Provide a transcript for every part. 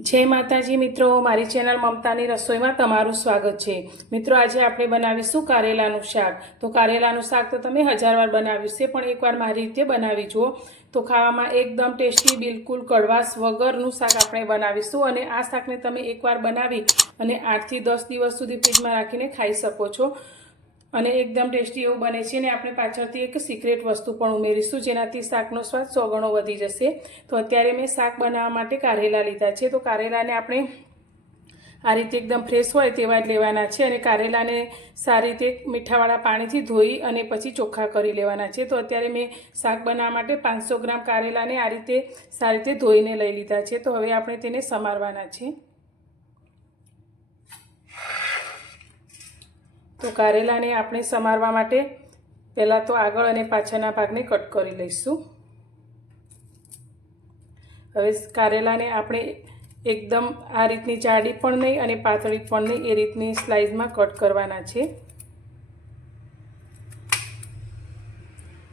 જય માતાજી મિત્રો, મારી ચેનલ મમતાની રસોઈમાં તમારું સ્વાગત છે. મિત્રો, આજે આપણે બનાવીશું કારેલાનું શાક. તો કારેલાનું શાક તો તમે હજાર વાર બનાવ્યું છે, પણ એકવાર મારી રીતે બનાવી જુઓ. તો ખાવામાં એકદમ ટેસ્ટી, બિલકુલ કડવાશ વગરનું શાક આપણે બનાવીશું અને આ શાકને તમે એકવાર બનાવી અને આઠથી દસ દિવસ સુધી ફ્રીજમાં રાખીને ખાઈ શકો છો. અને એકદમ ટેસ્ટી એવું બને છે અને આપણે પાછળથી એક સિક્રેટ વસ્તુ પણ ઉમેરીશું, જેનાથી શાકનો સ્વાદ સો ગણો વધી જશે. તો અત્યારે મેં શાક બનાવવા માટે કારેલા લીધા છે. તો કારેલાને આપણે આ રીતે એકદમ ફ્રેશ હોય તેવા જ લેવાના છે અને કારેલાને સારી રીતે મીઠાવાળા પાણીથી ધોઈ અને પછી ચોખ્ખા કરી લેવાના છે. તો અત્યારે મેં શાક બનાવવા માટે પાંચસો ગ્રામ કારેલાને આ રીતે સારી રીતે ધોઈને લઈ લીધા છે. તો હવે આપણે તેને સમારવાના છે. તો કારેલાને આપણે સમારવા માટે પહેલાં તો આગળ અને પાછળના ભાગને કટ કરી લઈશું. હવે કારેલાને આપણે એકદમ આ રીતની જાડી પણ નહીં અને પાતળી પણ નહીં, એ રીતની સ્લાઇસમાં કટ કરવાના છે.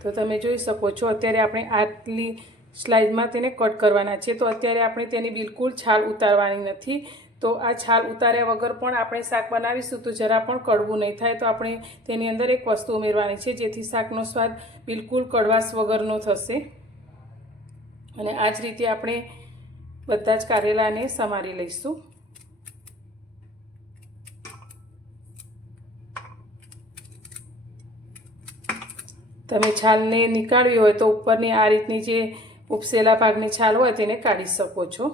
તો તમે જોઈ શકો છો, અત્યારે આપણે આટલી સ્લાઇસમાં તેને કટ કરવાના છે. તો અત્યારે આપણે તેની બિલકુલ છાલ ઉતારવાની નથી. તો આ છાલ ઉતાર્યા વગર પણ આપણે શાક બનાવીશું તો જરા પણ કડવું નહીં થાય તો આપણે તેની અંદર એક વસ્તુ ઉમેરવાની છે, જેથી શાકનો સ્વાદ બિલકુલ કડવાશ વગરનો થશે. અને આ જ રીતે આપણે બધા જ કારેલાને સમારી લઈશું. તમે છાલને નીકાળવી હોય તો ઉપરની આ રીતની જે ઉપસેલા ભાગની છાલ હોય તેને કાઢી શકો છો.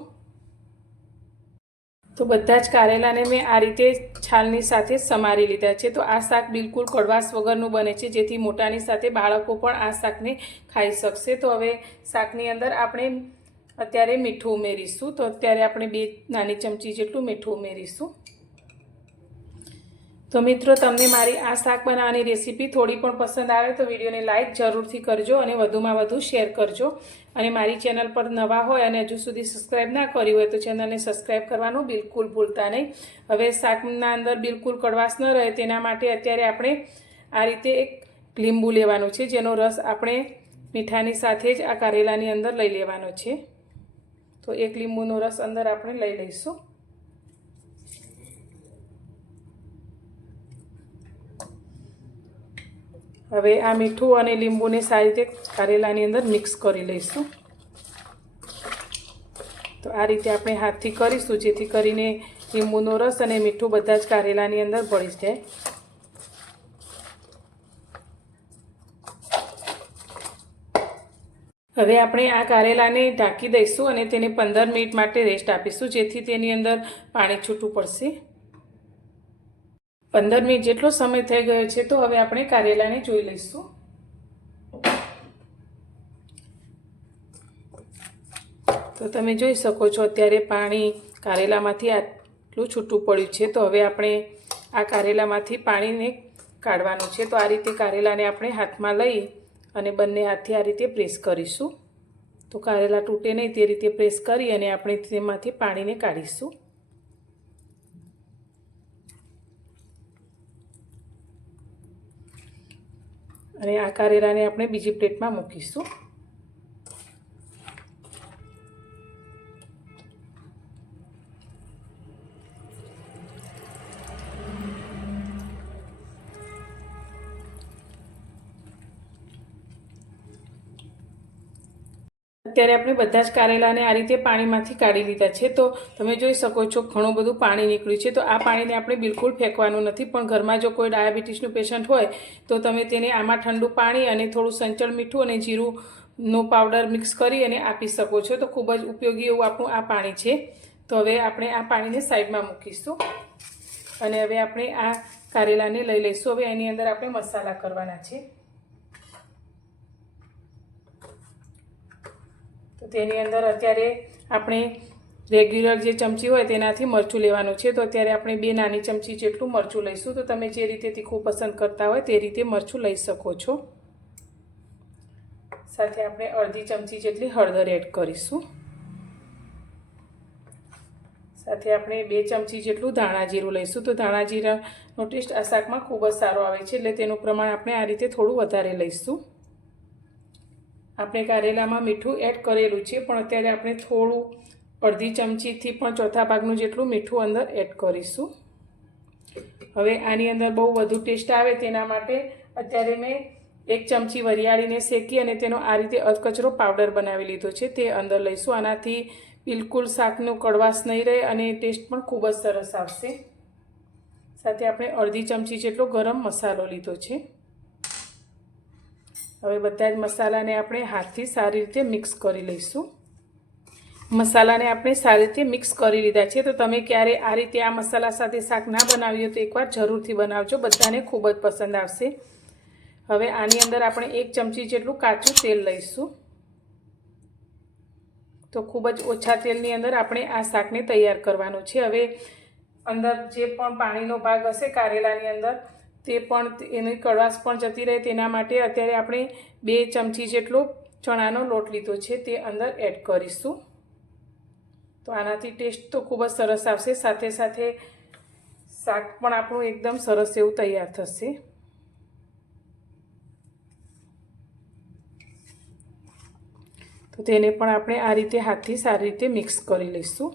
તો બધા જ કારેલાને મેં આ રીતે છાલની સાથે સમારી લીધા છે. તો આ શાક બિલકુલ કડવાશ વગરનું બને છે, જેથી મોટાની સાથે બાળકો પણ આ શાકને ખાઈ શકશે. તો હવે શાકની અંદર આપણે અત્યારે મીઠું ઉમેરીશું. તો અત્યારે આપણે બે નાની ચમચી જેટલું મીઠું ઉમેરીશું. તો મિત્રો, તમને મારી આ શાક બનાવવાની રેસીપી થોડી પણ પસંદ આવે તો વિડીયોને લાઇક જરૂરથી કરજો અને વધુમાં વધુ શેર કરજો. અને મારી ચેનલ પર નવા હોય અને હજુ સુધી સબસ્ક્રાઈબ ના કરી હોય તો ચેનલને સબસ્ક્રાઈબ કરવાનું બિલકુલ ભૂલતા નહીં. હવે શાકના અંદર બિલકુલ કડવાશ ન રહે તેના માટે અત્યારે આપણે આ રીતે એક લીંબુ લેવાનું છે, જેનો રસ આપણે મીઠાની સાથે જ આ કારેલાની અંદર લઈ લેવાનો છે. તો એક લીંબુનો રસ અંદર આપણે લઈ લઈશું. હવે આ મીઠું અને લીંબુને સારી રીતે કારેલાની અંદર મિક્સ કરી લઈશું. તો આ રીતે આપણે હાથથી કરીશું, જેથી કરીને લીંબુનો રસ અને મીઠું બધા જ કારેલાની અંદર ભળી જાય. હવે આપણે આ કારેલાને ઢાંકી દઈશું અને તેને પંદર મિનિટ માટે રેસ્ટ આપીશું, જેથી તેની અંદર પાણી છૂટું પડશે. પંદર મિનિટ જેટલો સમય થઈ ગયો છે તો હવે આપણે કારેલાને જોઈ લઈશું. તો તમે જોઈ શકો છો અત્યારે પાણી કારેલામાંથી આટલું છૂટું પડ્યું છે તો હવે આપણે આ કારેલામાંથી પાણીને કાઢવાનું છે. તો આ રીતે કારેલાને આપણે હાથમાં લઈ અને બંને હાથથી આ રીતે પ્રેસ કરીશું. તો કારેલા તૂટે નહીં તે રીતે પ્રેસ કરી અને આપણે તેમાંથી પાણીને કાઢીશું. અને આ કારેલાને આપણે બીજી પ્લેટમાં મૂકીશું. અત્યારે આપણે બધા જ કારેલાને આ રીતે પાણીમાંથી કાઢી લીધા છે. તો તમે જોઈ શકો છો ઘણું બધું પાણી નીકળ્યું છે. તો આ પાણીને આપણે બિલકુલ ફેંકવાનું નથી. પણ ઘરમાં જો કોઈ ડાયાબિટીસનું પેશન્ટ હોય, તો તમે તેને આમાં ઠંડુ પાણી અને થોડું સંચળ મીઠું અને જીરુંનો પાવડર મિક્સ કરી અને આપી શકો છો. તો ખૂબ જ ઉપયોગી એવું આપણું આ પાણી છે. તો હવે આપણે આ પાણીને સાઈડમાં મૂકીશું. અને હવે આપણે આ કારેલાને લઈ લઈશું. હવે એની અંદર આપણે મસાલા કરવાના છે. તેની અંદર અત્યારે આપણે રેગ્યુલર જે ચમચી હોય તેનાથી મરચું લેવાનું છે. તો અત્યારે આપણે બે નાની ચમચી જેટલું મરચું લઈશું. તો તમે જે રીતે તીખું પસંદ કરતા હોય તે રીતે મરચું લઈ શકો છો. સાથે આપણે અડધી ચમચી જેટલી હળદર એડ કરીશું. સાથે આપણે બે ચમચી જેટલું ધાણા જીરું લઈશું. તો ધાણા જીરાનો ટેસ્ટ આ શાકમાં ખૂબ જ સારો આવે છે. એટલે તેનું પ્રમાણ આપણે આ રીતે થોડું વધારે લઈશું. આપણે કારેલામાં મીઠું એડ કરેલું છે, પણ અત્યારે આપણે થોડું અડધી ચમચીથી પણ ચોથા ભાગનું જેટલું મીઠું અંદર એડ કરીશું. હવે આની અંદર બહુ વધુ ટેસ્ટ આવે તેના માટે અત્યારે મેં એક ચમચી વરિયાળીને શેકી અને તેનો આ રીતે અધકચરો પાવડર બનાવી લીધો છે, તે અંદર લઈશું. આનાથી બિલકુલ શાકનું કડવાશ નહીં રહે અને ટેસ્ટ પણ ખૂબ જ સરસ આવશે. સાથે આપણે અડધી ચમચી જેટલો ગરમ મસાલો લીધો છે. હવે બધા જ મસાલાને આપણે હાથથી સારી રીતે મિક્સ કરી લઈશું. મસાલાને આપણે સારી રીતે મિક્સ કરી લીધા છે. તો તમે ક્યારે આ રીતે આ મસાલા સાથે શાક ના બનાવ્યું તો એકવાર જરૂરથી બનાવજો. બધાને ખૂબ જ પસંદ આવશે. હવે આની અંદર આપણે એક ચમચી જેટલું કાચું તેલ લઈશું. તો ખૂબ જ ઓછા તેલની અંદર આપણે આ શાકને તૈયાર કરવાનું છે. હવે અંદર જે પણ પાણીનો ભાગ હશે કારેલાની અંદર તે પણ એની કડવાશ પણ જતી રહે તેના માટે અત્યારે આપણે બે ચમચી જેટલો ચણાનો લોટ લીધો છે તે અંદર એડ કરીશું. તો આનાથી ટેસ્ટ તો ખૂબ જ સરસ આવશે, સાથે સાથે શાક પણ આપણું એકદમ સરસ એવું તૈયાર થશે. તો તેને પણ આપણે આ રીતે હાથથી સારી રીતે મિક્સ કરી લઈશું.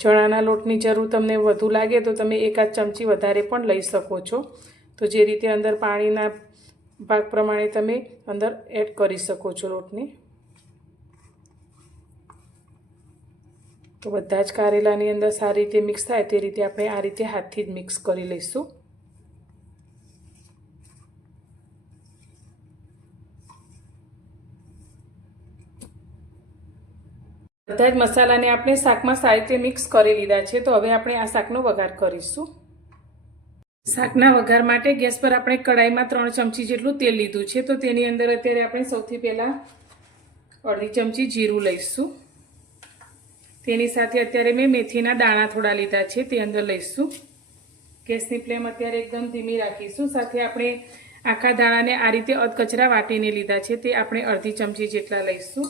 ચણાના લોટની જરૂર તમને વધુ લાગે તો તમે એકાદ ચમચી વધારે પણ લઈ શકો છો. તો જે રીતે અંદર પાણીના ભાગ પ્રમાણે તમે અંદર એડ કરી શકો છો લોટને. તો બધા જ કારેલાની અંદર સારી રીતે મિક્સ થાય તે રીતે આપણે આ રીતે હાથથી જ મિક્સ કરી લઈશું. બધા જ મસાલાને આપણે શાકમાં સારી રીતે મિક્સ કરી લીધા છે. તો હવે આપણે આ શાકનો વઘાર કરીશું. શાકના વઘાર માટે ગેસ પર આપણે કડાઈમાં ત્રણ ચમચી જેટલું તેલ લીધું છે. તો તેની અંદર અત્યારે આપણે સૌથી પહેલાં અડધી ચમચી જીરું લઈશું. તેની સાથે અત્યારે મેં મેથીના દાણા થોડા લીધા છે, તે અંદર લઈશું. ગેસની ફ્લેમ અત્યારે એકદમ ધીમી રાખીશું. સાથે આપણે આખા દાણાને આ રીતે અધકચરા વાટીને લીધા છે, તે આપણે અડધી ચમચી જેટલા લઈશું.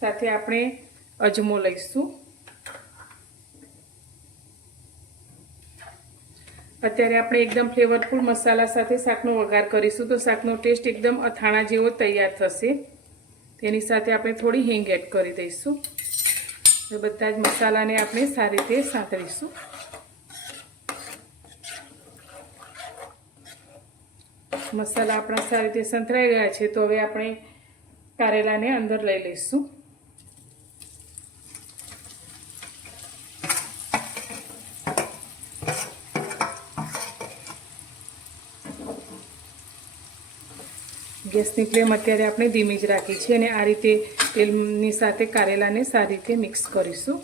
સાથે આપણે અજમો લઈશું. અત્યારે આપણે એકદમ ફ્લેવરફુલ મસાલા સાથે શાકનો વઘાર કરીશું તો શાકનો ટેસ્ટ એકદમ અથાણા જેવો તૈયાર થશે. તેની સાથે આપણે થોડી હિંગ એડ કરી દઈશું. બધા જ મસાલાને આપણે સારી રીતે સાંતળીશું. મસાલા આપણા સારી રીતે સંતરાઈ ગયા છે તો હવે આપણે કારેલાને અંદર લઈ લઈશું. ગેસની ફ્લેમ અત્યારે આપણે ધીમી જ રાખી છે અને આ રીતે તેલની સાથે કારેલાને સારી રીતે મિક્સ કરીશું.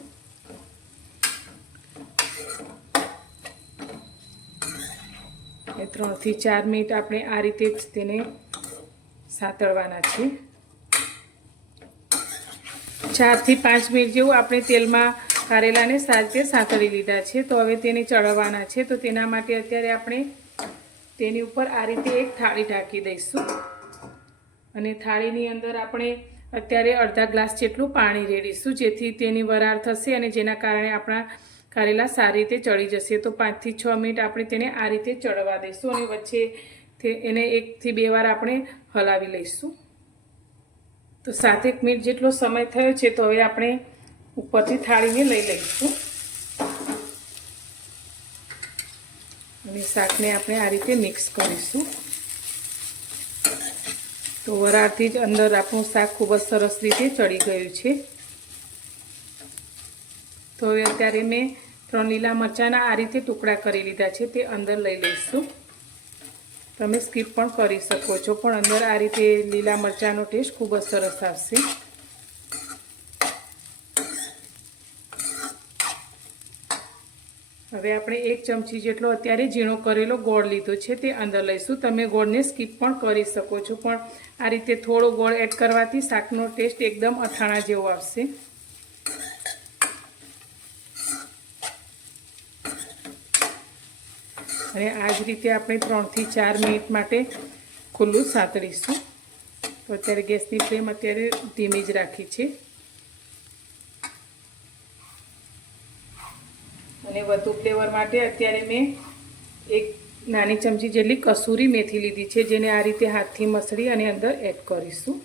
ત્રણથી ચાર મિનિટ આપણે આ રીતે જ તેને સાતળવાના છે ચારથી પાંચ મિનિટ જેવું આપણે તેલમાં કારેલાને સારી રીતે સાંતળી લીધા છે. તો હવે તેને ચડવાના છે. તો તેના માટે અત્યારે આપણે તેની ઉપર આ રીતે એક થાળી ઢાંકી દઈશું. અને થાળીની અંદર આપણે અત્યારે અડધા ગ્લાસ જેટલું પાણી રેડીશું, જેથી તેની વરાળ થશે અને જેના કારણે આપણા કારેલા સારી રીતે ચડી જશે. તો પાંચથી છ મિનિટ આપણે તેને આ રીતે ચડવા દઈશું અને વચ્ચે એને એકથી બે વાર આપણે હલાવી લઈશું. તો સાતેક મિનિટ જેટલો સમય થયો છે, તો હવે આપણે ઉપરથી થાળીને લઈ લઈશું. અને શાકને આપણે આ રીતે મિક્સ કરીશું. તો વરાળથી જ અંદર આપણું શાક ખૂબ જ સરસ રીતે ચડી ગયું છે. તો હવે અત્યારે મેં ત્રણ લીલા મરચાંના આ રીતે ટુકડા કરી લીધા છે, તે અંદર લઈ લઈશું. તમે સ્કીપ પણ કરી શકો છો, પણ અંદર આ રીતે લીલા મરચાંનો ટેસ્ટ ખૂબ જ સરસ આવશે. હવે આપણે એક ચમચી જેટલો અત્યારે ઝીણો કરેલો ગોળ લીધો છે તે અંદર લઈશું. તમે ગોળને સ્કીપ પણ કરી શકો છો, પણ આ રીતે થોડો ગોળ એડ કરવાથી શાકનો ટેસ્ટ એકદમ અથાણા જેવો આવશે. અને આ જ રીતે આપણે ત્રણથી ચાર મિનિટ માટે ખુલ્લું સાતળીશું તો અત્યારે ગેસની ફ્લેમ અત્યારે ધીમી જ રાખી છે. અને વધુ ફ્લેવર માટે અત્યારે મેં એક નાની ચમચી જેટલી કસૂરી મેથી લીધી છે, જેને આ રીતે હાથથી મસળી અને અંદર એડ કરીશું.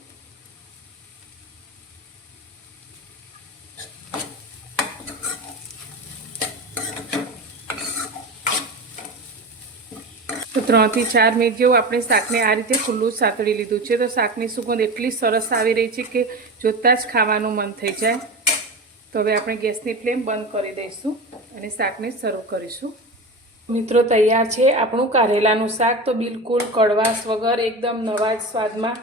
તો ત્રણથી ચાર મિનિટ જેવું આપણે શાકને આ રીતે ખુલ્લું સાતળી લીધું છે. તો શાકની સુગંધ એટલી સરસ આવી રહી છે કે જોતાં જ ખાવાનું મન થઈ જાય. તો હવે આપણે ગેસની ફ્લેમ બંધ કરી દઈશું. અને શાકને સર્વ કરીશું. મિત્રો, તૈયાર છે આપણું કારેલાનું શાક. તો બિલકુલ કડવાશ વગર એકદમ નવા જ સ્વાદમાં.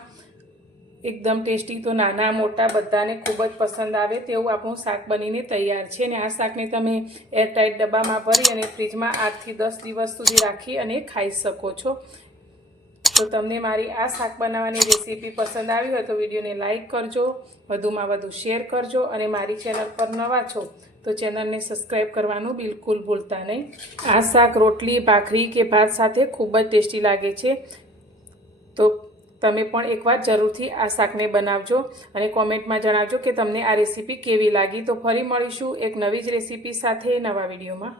એકદમ ટેસ્ટી. તો નાના, મોટા બધાને ખૂબ જ પસંદ આવે તેવું આપણું શાક બનીને તૈયાર છે. અને આ શાકને તમે એરટાઇટ ડબ્બામાં ભરી અને ફ્રીજમાં આઠથી દસ દિવસ સુધી રાખી અને ખાઈ શકો છો. તો તમને મારી આ શાક બનાવવાની રેસીપી પસંદ આવી હોય તો વિડીયોને લાઇક કરજો, વધુમાં વધુ શેર કરજો અને મારી ચેનલ પર નવા છો તો ચેનલને સબસ્ક્રાઈબ કરવાનું બિલકુલ ભૂલતા નહીં. આ શાક રોટલી, ભાખરી કે ભાત સાથે ખૂબ જ ટેસ્ટી લાગે છે. તો તમે પણ એકવાર જરૂરથી આ શાકને બનાવજો અને કોમેન્ટમાં જણાવજો કે તમને આ રેસીપી કેવી લાગી. તો ફરી મળીશું એક નવી જ રેસીપી સાથે નવા વિડીયોમાં.